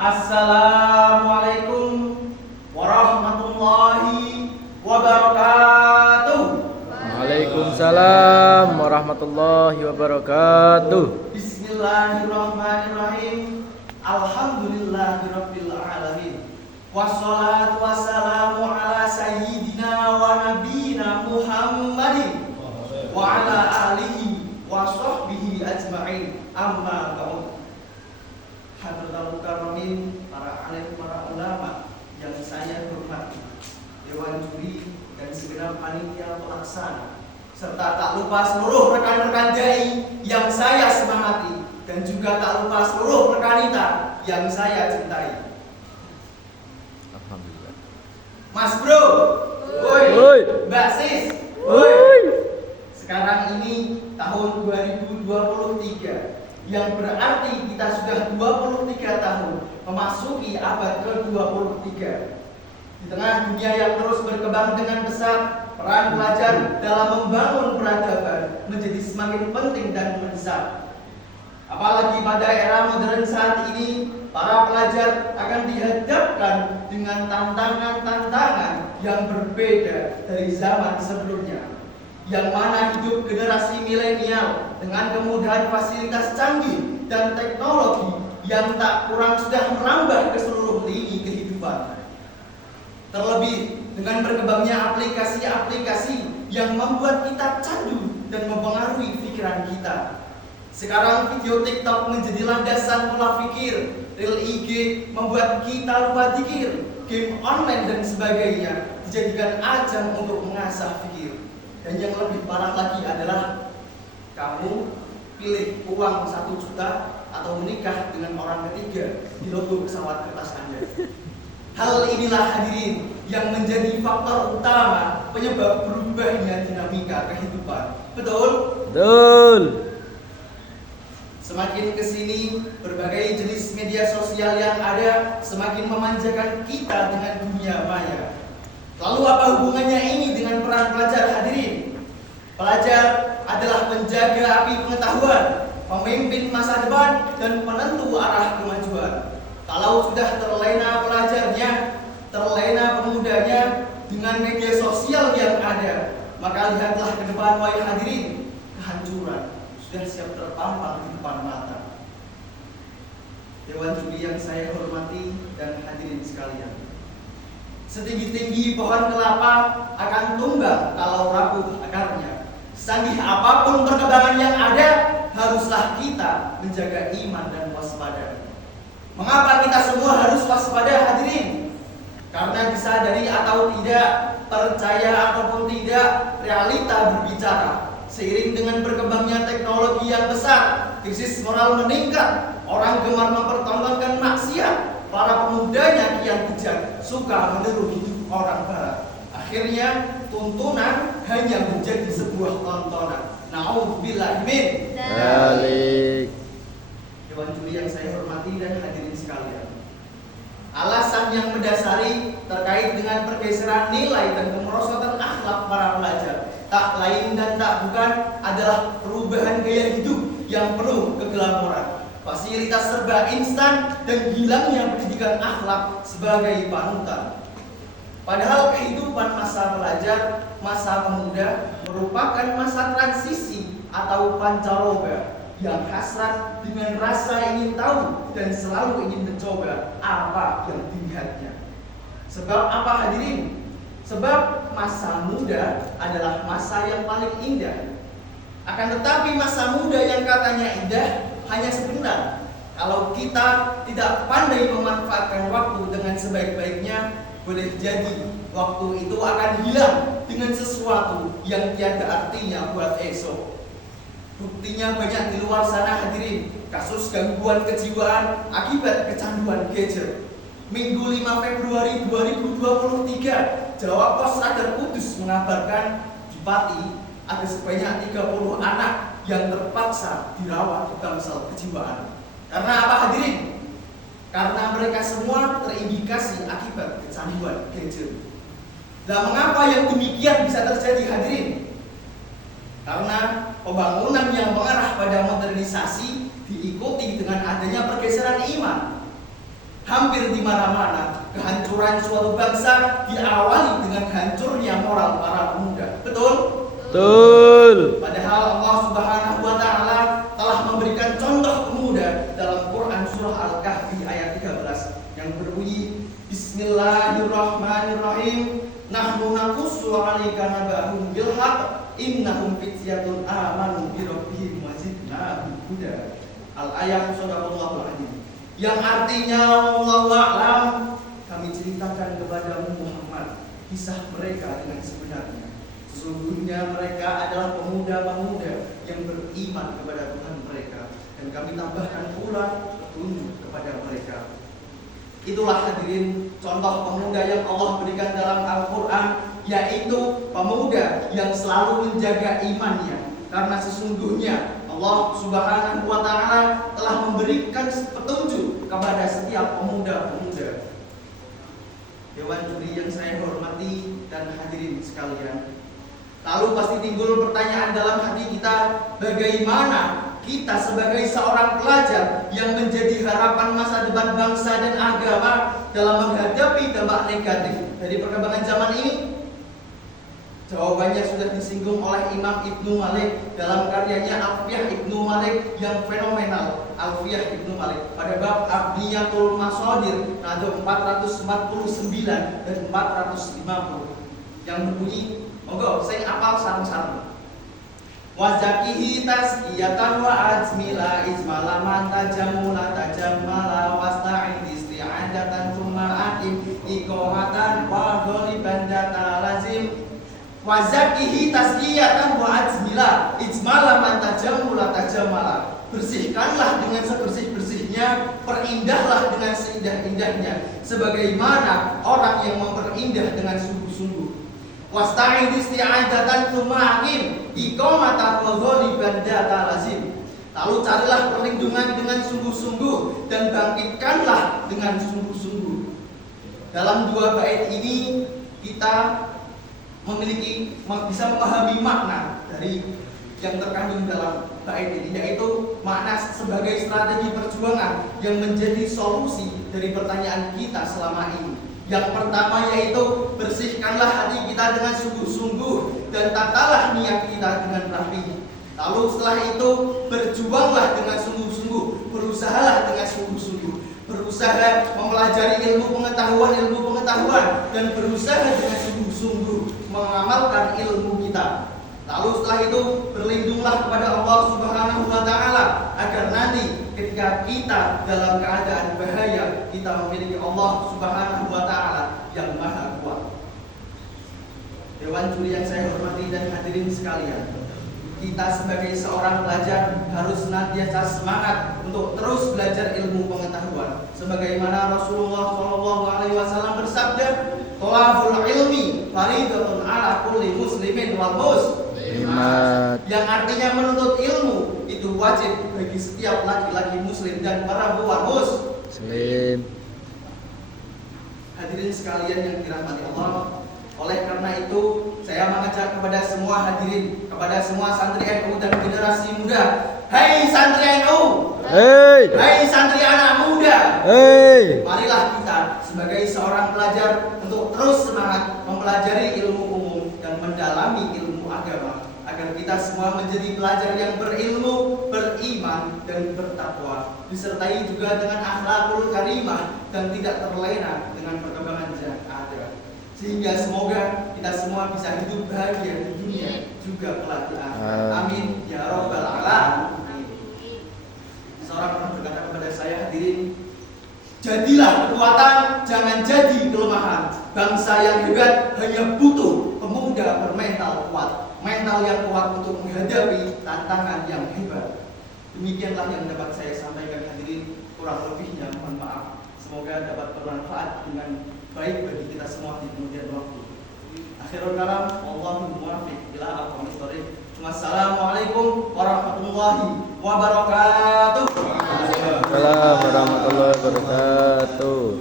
Assalamualaikum warahmatullahi wabarakatuh. Waalaikumsalam warahmatullahi wabarakatuh. Bismillahirrahmanirrahim. Alhamdulillahirabbil alamin. Wassalatu wassalamu ala sayyidina wa nabiyina Muhammadin wa ala alihi wa sahbihi ajma'in. Amma ba'du. Hadratul mukarramin, para alim, para ulama yang saya hormati, dewan juri dan segenap panitia pelaksana, serta tak lupa seluruh rekan-rekan dai yang saya semangati, dan juga tak lupa seluruh rekanita yang saya cintai. Alhamdulillah. Mas bro, Woi. Mbak sis, Woi. sekarang ini tahun 2023, yang berarti kita sudah 23 tahun memasuki abad ke-23. Di tengah dunia yang terus berkembang dengan pesat, peran pelajar dalam membangun peradaban menjadi semakin penting dan mendesak. Apalagi pada era modern saat ini, para pelajar akan dihadapkan dengan tantangan-tantangan yang berbeda dari zaman sebelumnya, yang mana hidup generasi milenial dengan kemudahan fasilitas canggih dan teknologi yang tak kurang sudah merambah ke seluruh lini kehidupan. Terlebih dengan berkembangnya aplikasi-aplikasi yang membuat kita candu dan mempengaruhi pikiran kita. Sekarang video TikTok menjadi landasan pola pikir, reel IG membuat kita lupa dikir, game online dan sebagainya dijadikan ajang untuk mengasah pikir. Dan yang lebih parah lagi adalah kamu pilih uang 1 juta atau menikah dengan orang ketiga di logo pesawat kertas Anda. Hal inilah hadirin yang menjadi faktor utama penyebab berubahnya dinamika kehidupan. Betul? Betul. Semakin kesini, berbagai jenis media sosial yang ada semakin memanjakan kita dengan dunia maya. Lalu apa hubungannya ini dengan peran pelajar hadirin? Pelajar adalah penjaga api pengetahuan, pemimpin masa depan, dan penentu arah kemajuan. Kalau sudah terlena pelajarnya, terlena pemudanya dengan media sosial yang ada, maka lihatlah ke depan wahai hadirin, kehancuran sudah siap terpampang di depan mata. Dewan juri yang saya hormati dan hadirin sekalian, setinggi-tinggi pohon kelapa akan tumbang kalau rapuh akarnya. Secanggih apapun perkembangan yang ada, haruslah kita menjaga iman dan waspada. Mengapa kita semua harus waspada hadirin? Karena disadari atau tidak, percaya ataupun tidak, realita berbicara. Seiring dengan berkembangnya teknologi yang besar, krisis moral meningkat, orang gemar mempertontonkan maksiat, para pemudanya kian bijak, suka meniru hidup orang barat. Akhirnya tuntunan hanya menjadi sebuah tontonan. Na'udzubillah min Balik. Dewan juri yang saya hormati dan hadirin sekalian, alasan yang mendasari terkait dengan pergeseran nilai dan kemerosotan akhlak para pelajar tak lain dan tak bukan adalah perubahan gaya hidup yang penuh keglamoran, fasilitas serba instan, dan hilangnya pendidikan akhlak sebagai panutan. Padahal kehidupan masa pelajar, masa pemuda merupakan masa transisi atau pancaroba yang hasrat dengan rasa ingin tahu dan selalu ingin mencoba apa yang dilihatnya. Sebab apa hadirin? Sebab masa muda adalah masa yang paling indah. Akan tetapi masa muda yang katanya indah hanya sebentar. Kalau kita tidak pandai memanfaatkan waktu dengan sebaik-baiknya, boleh jadi waktu itu akan hilang dengan sesuatu yang tiada artinya buat esok. Buktinya banyak di luar sana hadirin, kasus gangguan kejiwaan akibat kecanduan gadget. Minggu 5 Februari 2023, Jawa Pos Radar Kudus mengabarkan di Pati ada sebanyak 30 anak yang terpaksa dirawat di bangsal kejiwaan. Karena apa hadirin? Karena mereka semua terindikasi akibat kecanduan gadget. Nah, mengapa yang demikian bisa terjadi hadirin? Karena pembangunan yang mengarah pada modernisasi diikuti dengan adanya pergeseran iman. Hampir di mana-mana kehancuran suatu bangsa diawali dengan hancurnya moral para pemuda. Betul? Betul. Padahal Allah Subhanahu wa taala telah memberikan contoh pemuda dalam Quran surah Al-Kahfi ayat 13 yang berbunyi Bismillahirrahmanirrahim. Nahnu naqussu 'alaika naba'ahum bil haqq innahum fityatun amanu bi rabbihim wa zidnahum huda. Al-ayat sadaqallahul adzim. Yang artinya wallahu a'lam, kami ceritakan kepadamu Muhammad kisah mereka dengan sebenarnya. Sesungguhnya mereka adalah pemuda-pemuda yang beriman kepada Tuhan mereka, dan kami tambahkan pula petunjuk kepada mereka. Itulah hadirin contoh pemuda yang Allah berikan dalam Al-Quran, yaitu pemuda yang selalu menjaga imannya. Karena sesungguhnya Allah Subhanahu wa taala telah memberikan petunjuk kepada setiap pemuda-pemuda. Dewan juri yang saya hormati dan hadirin sekalian, lalu pasti timbul pertanyaan dalam hati kita, bagaimana kita sebagai seorang pelajar yang menjadi harapan masa depan bangsa dan agama dalam menghadapi dampak negatif dari perkembangan zaman ini? Jawabannya sudah disinggung oleh Imam Ibnu Malik dalam karyanya Alfiyah Ibnu Malik yang fenomenal. Alfiyah Ibnu Malik pada bab Abniyatul Masadir nado 449 dan 450 yang berbunyi, monggo saya apal sareng-sareng. Wazakihi tazkiyatan wa ajmila izmala man tajamula tajammala wasta'id isti'adatan thumma aqim iqamatan wa ghaliban data lazim. Wazakihi tazkiyatan wa ajmila izmala man tajamula tajammala. Bersihkanlah dengan sebersih-bersihnya, perindahlah dengan seindah-indahnya, sebagaimana orang yang memperindah dengan sungguh-sungguh. Wasta'id isti'adatan thumma aqim iqamatan wa ghaliban data lazim. Lalu carilah perlindungan dengan sungguh-sungguh dan bangkitkanlah dengan sungguh-sungguh. Dalam dua bait ini kita bisa memahami makna dari yang terkandung dalam bait ini, yaitu makna sebagai strategi perjuangan yang menjadi solusi dari pertanyaan kita selama ini. Yang pertama yaitu bersihkanlah hati kita dengan sungguh-sungguh dan tatalah niat kita dengan rapi. Lalu setelah itu berjuanglah dengan sungguh-sungguh, berusahalah dengan sungguh-sungguh, berusaha mempelajari ilmu pengetahuan dan berusaha dengan sungguh-sungguh mengamalkan ilmu kita. Lalu setelah itu berlindunglah kepada Allah Subhanahu wa taala agar nanti ketika kita dalam keadaan bahaya kita memiliki Allah Subhanahu wa taala yang maha kuat. Dewan juri yang saya hormati dan hadirin sekalian, kita sebagai seorang pelajar harus senantiasa semangat untuk terus belajar ilmu pengetahuan. Sebagaimana Rasulullah SAW bersabda, "Thalabul ilmi fariidatun 'ala kulli muslimin wal muslimat." Yang artinya menuntut ilmu itu wajib bagi setiap laki-laki muslim dan perempuan muslim. Hadirin sekalian yang dirahmati Allah, oleh karena itu saya mengajak kepada semua hadirin, kepada semua santri NU dan generasi muda, hai santri NU, hai santri anak muda, marilah kita sebagai seorang pelajar untuk terus semangat mempelajari ilmu umum dan mendalami ilmu agama, agar kita semua menjadi pelajar yang berilmu, beriman, dan bertakwa, disertai juga dengan akhlakul karimah dan tidak terlena dengan perkembangan yang ada. Sehingga semoga kita semua bisa hidup bahagia di dunia juga kelak di akhirat. Amin ya rabbal alamin. Seorang pernah berkata kepada saya, hadirin, jadilah kekuatan, jangan jadi kelemahan. Bangsa yang hebat hanya butuh pemuda bermental kuat, mental yang kuat untuk menghadapi tantangan yang hebat. Demikianlah yang dapat saya sampaikan hadirin, kurang lebihnya mohon maaf. Semoga dapat bermanfaat dengan baik bagi kita semua di kemudian waktu. Akhirul kalam, wallahul muwaffiq ila aqwamit thoriq. Wassalamualaikum warahmatullahi wabarakatuh. Waalaikumsalam warahmatullahi wabarakatuh.